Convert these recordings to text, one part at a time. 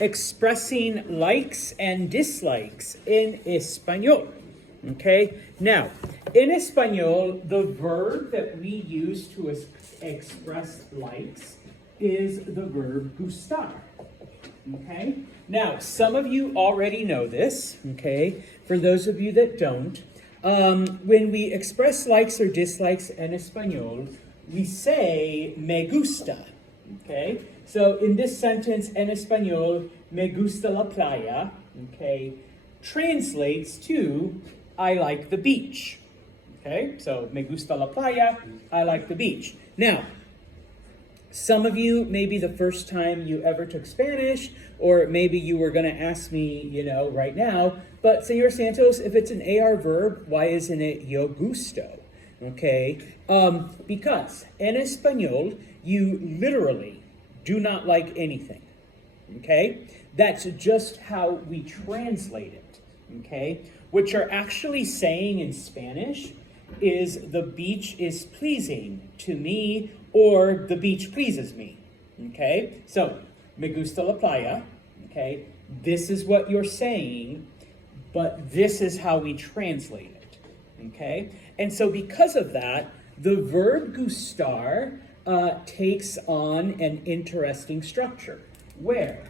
expressing likes and dislikes in Espanol. Okay, now in Espanol, the verb that we use to express likes is the verb gustar. Okay, now some of you already know this. Okay, for those of you that don't, when we express likes or dislikes in Espanol, we say me gusta. Okay, so in this sentence en español, me gusta la playa, okay, translates to I like the beach. Okay, so me gusta la playa, I like the beach. Now, some of you, maybe the first time you ever took Spanish, or maybe you were going to ask me, right now, but Senor Santos, if it's an AR verb, why isn't it yo gusto? Okay, because en español, you literally do not like anything. Okay, that's just how we translate it. Okay, what you're actually saying in Spanish is the beach is pleasing to me, or the beach pleases me. Okay, so me gusta la playa. Okay, this is what you're saying, but this is how we translate it. Okay, and so because of that, the verb gustar takes on an interesting structure where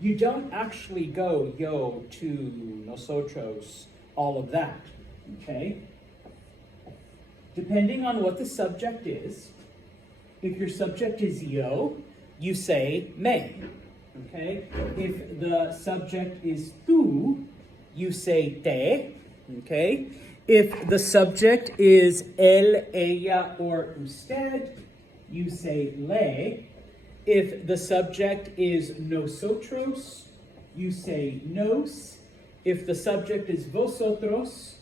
you don't actually go yo, to, nosotros, all of that. Okay, depending on what the subject is, if your subject is yo, you say me. Okay, if the subject is tú, you say te. Okay, if the subject is él, ella, or usted, you say le. If the subject is nosotros, you say nos. If the subject is vosotros,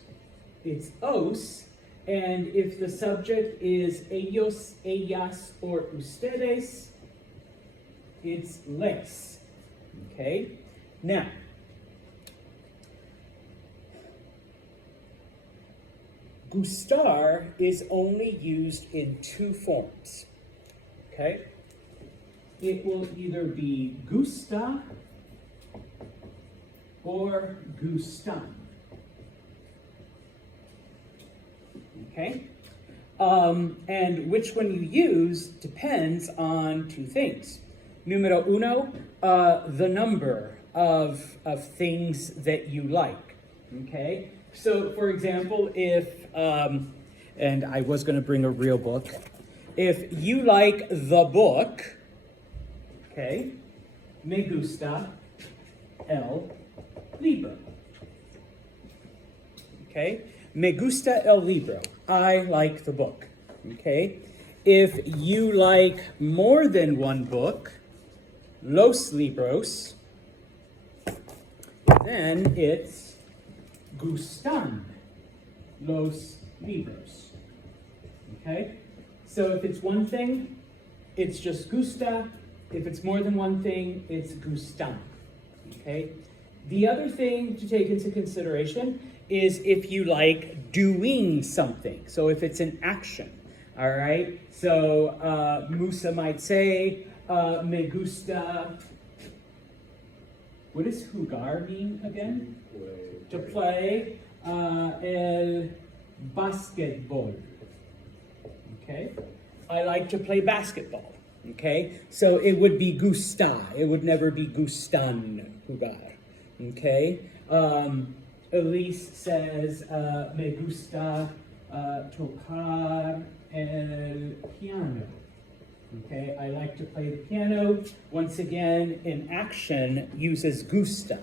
it's os. And if the subject is ellos, ellas, or ustedes, it's les. Okay? Now, gustar is only used in two forms. Okay? It will either be gusta or gustan. Okay? And which one you use depends on two things. Numero uno, the number of things that you like. Okay? So, for example, if, and I was going to bring a real book, if you like the book, okay, me gusta el libro. Okay? Me gusta el libro. I like the book. Okay? If you like more than one book, los libros, then it's gustan los libros. Okay? So if it's one thing, it's just gusta. If it's more than one thing, it's gustan. Okay? The other thing to take into consideration is if you like doing something. So if it's an action, all right? So Musa might say, me gusta, what does jugar mean again? To play el basketball. Okay? I like to play basketball. Okay? So it would be gusta. It would never be gustan, jugar. Okay? Elise says, me gusta tocar el piano. Okay, I like to play the piano. Once again, in action, uses gusta.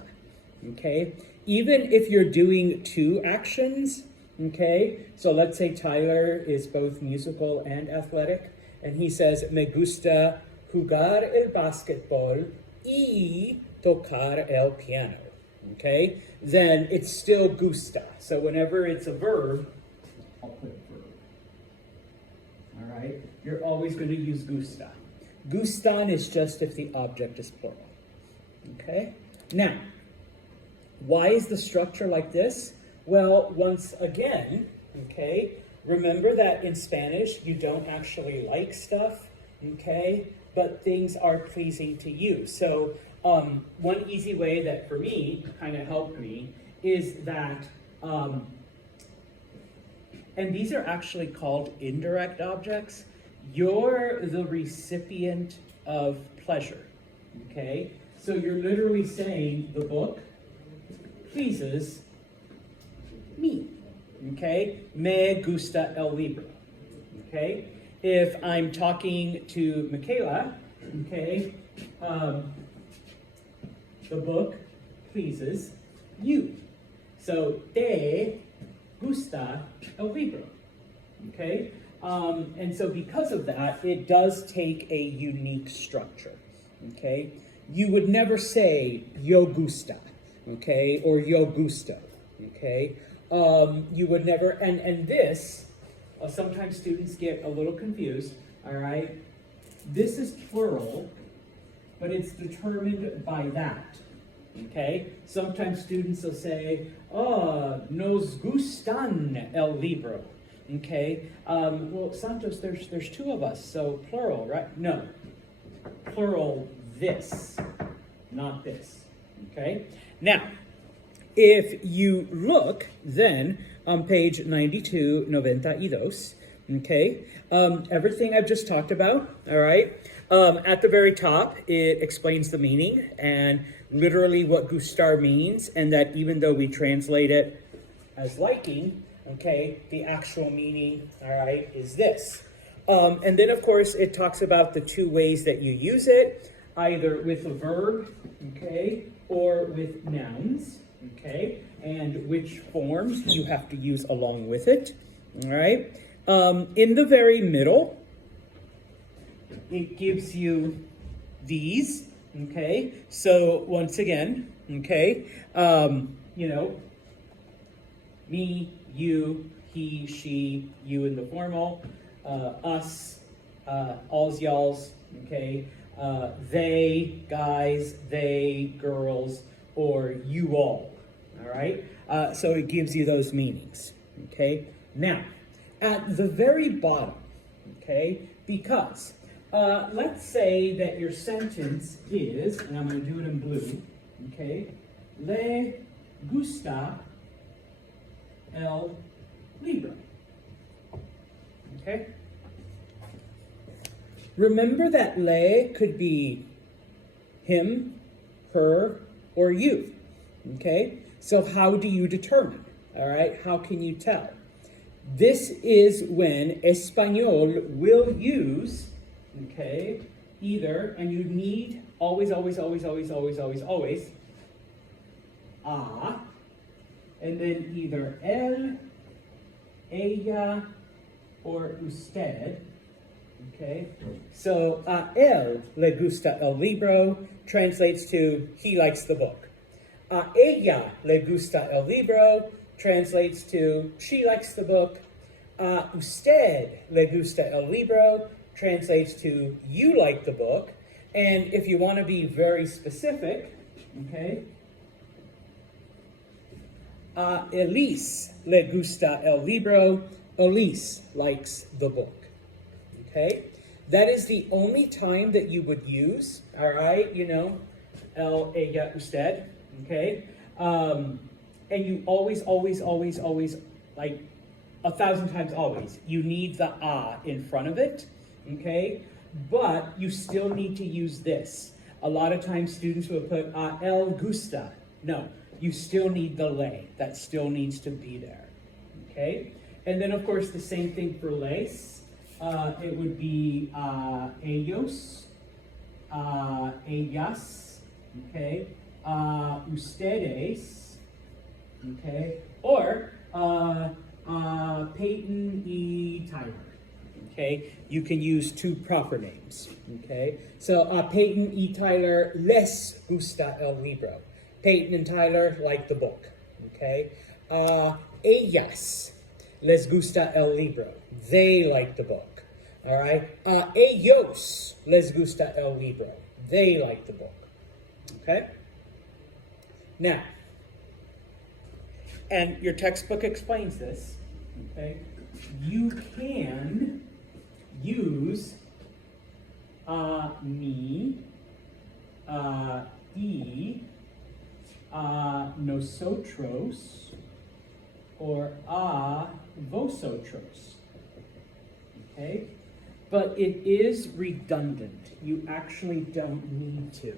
Okay, even if you're doing two actions, okay, so let's say Tyler is both musical and athletic, and he says, me gusta jugar el basquetbol y tocar el piano. Okay, then it's still gusta. So whenever it's a verb, I'll put a verb. All right, you're always going to use gusta. Gustan is just if the object is plural. Okay, now, why is the structure like this? Well, once again, okay, remember that in Spanish, you don't actually like stuff, okay, but things are pleasing to you. So one easy way that for me kind of helped me is that, and these are actually called indirect objects. You're the recipient of pleasure, okay? So you're literally saying the book pleases me, okay? Me gusta el libro, okay? If I'm talking to Michaela, okay, the book pleases you. So, te gusta el libro, okay? And so because of that, it does take a unique structure, okay? You would never say yo gusta, okay, or yo gusto, okay? You would never, and this, sometimes students get a little confused, all right? This is plural, but it's determined by that, okay? Sometimes students will say, oh, nos gustan el libro, okay? Well, Santos, there's two of us, so plural, right? No, plural this, not this, okay? Now, if you look then on page 92, okay, everything I've just talked about, all right, at the very top, it explains the meaning and literally what gustar means, and that even though we translate it as liking, okay, the actual meaning, all right, is this. And then, of course, it talks about the two ways that you use it, either with a verb, okay, or with nouns, okay, and which forms you have to use along with it, all right. In the very middle, it gives you these, okay. So once again, okay, you know, me, you, he, she, you in the formal, us, alls, y'alls, okay, they, guys, they, girls, or you all right? So it gives you those meanings, okay? Now, at the very bottom, okay, because let's say that your sentence is, and I'm going to do it in blue, okay, le gusta el libro, okay? Remember that le could be him, her, or you, okay? So how do you determine, all right? How can you tell? This is when Espanol will use, okay, either, and you need always, a, and then either él, ella, or usted, okay? So, a él le gusta el libro translates to he likes the book. A ella le gusta el libro translates to she likes the book. A usted le gusta el libro translates to you like the book. And if you want to be very specific, okay, a Elise le gusta el libro. Elise likes the book. Okay, that is the only time that you would use, all right, you know, el, ella, usted. Okay, and you always, like 1,000 times always, you need the a in front of it, okay? But you still need to use this. A lot of times students will put el gusta. No, you still need the le. That still needs to be there, okay? And then, of course, the same thing for les. It would be ellos, ellas, okay? Ustedes, okay, or Peyton E. Tyler, okay? You can use two proper names, okay? So Peyton E. Tyler les gusta el libro. Peyton and Tyler like the book, okay? Ellas les gusta el libro. They like the book, all right? Ellos les gusta el libro. They like the book, okay? Now, and your textbook explains this, okay? You can use me, y a nosotros or a vosotros. Okay? But it is redundant. You actually don't need to.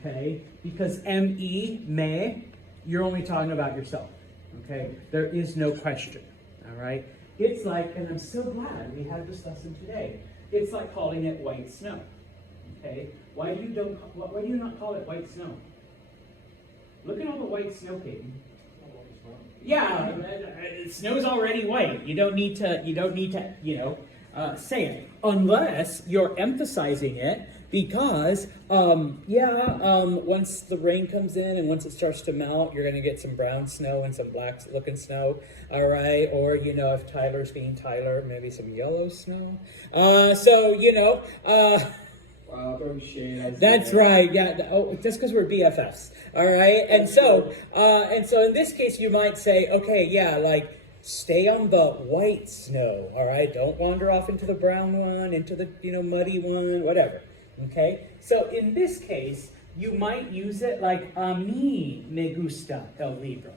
Okay? Because me, you're only talking about yourself. Okay? There is no question. All right? It's like, and I'm so glad we had this lesson today. It's like calling it white snow. Okay? Why do you not call it white snow? Look at all the white snow, Peyton. Yeah, snow's already white. You don't need to, say it. Unless you're emphasizing it because, once the rain comes in and once it starts to melt, you're going to get some brown snow and some black looking snow, all right? Or, if Tyler's being Tyler, maybe some yellow snow. Wow, throw shade. That's right. Yeah. Oh, just because we're BFFs. All right. And so in this case, you might say, okay, yeah, like stay on the white snow. All right. Don't wander off into the brown one, into the muddy one, whatever. Okay. So in this case, you might use it like a mí me gusta el libro.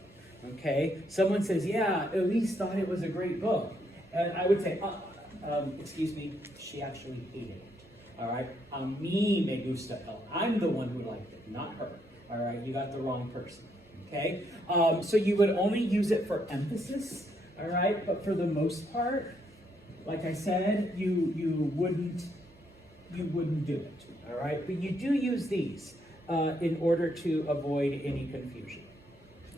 Okay. Someone says, yeah, Elise thought it was a great book, and I would say, excuse me, she actually hated it. All right, a mí me gusta el. I'm the one who liked it, not her. All right, you got the wrong person. Okay, so you would only use it for emphasis. All right, but for the most part, like I said, you wouldn't do it. All right, but you do use these in order to avoid any confusion.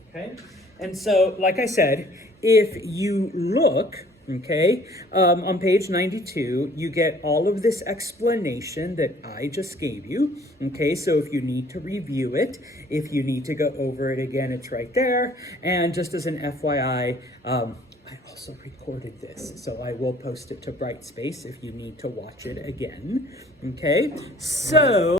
Okay, and so like I said, if you look. Okay, on page 92, you get all of this explanation that I just gave you. Okay, so if you need to review it, if you need to go over it again, it's right there. And just as an FYI, I also recorded this, so I will post it to Brightspace if you need to watch it again. Okay, so...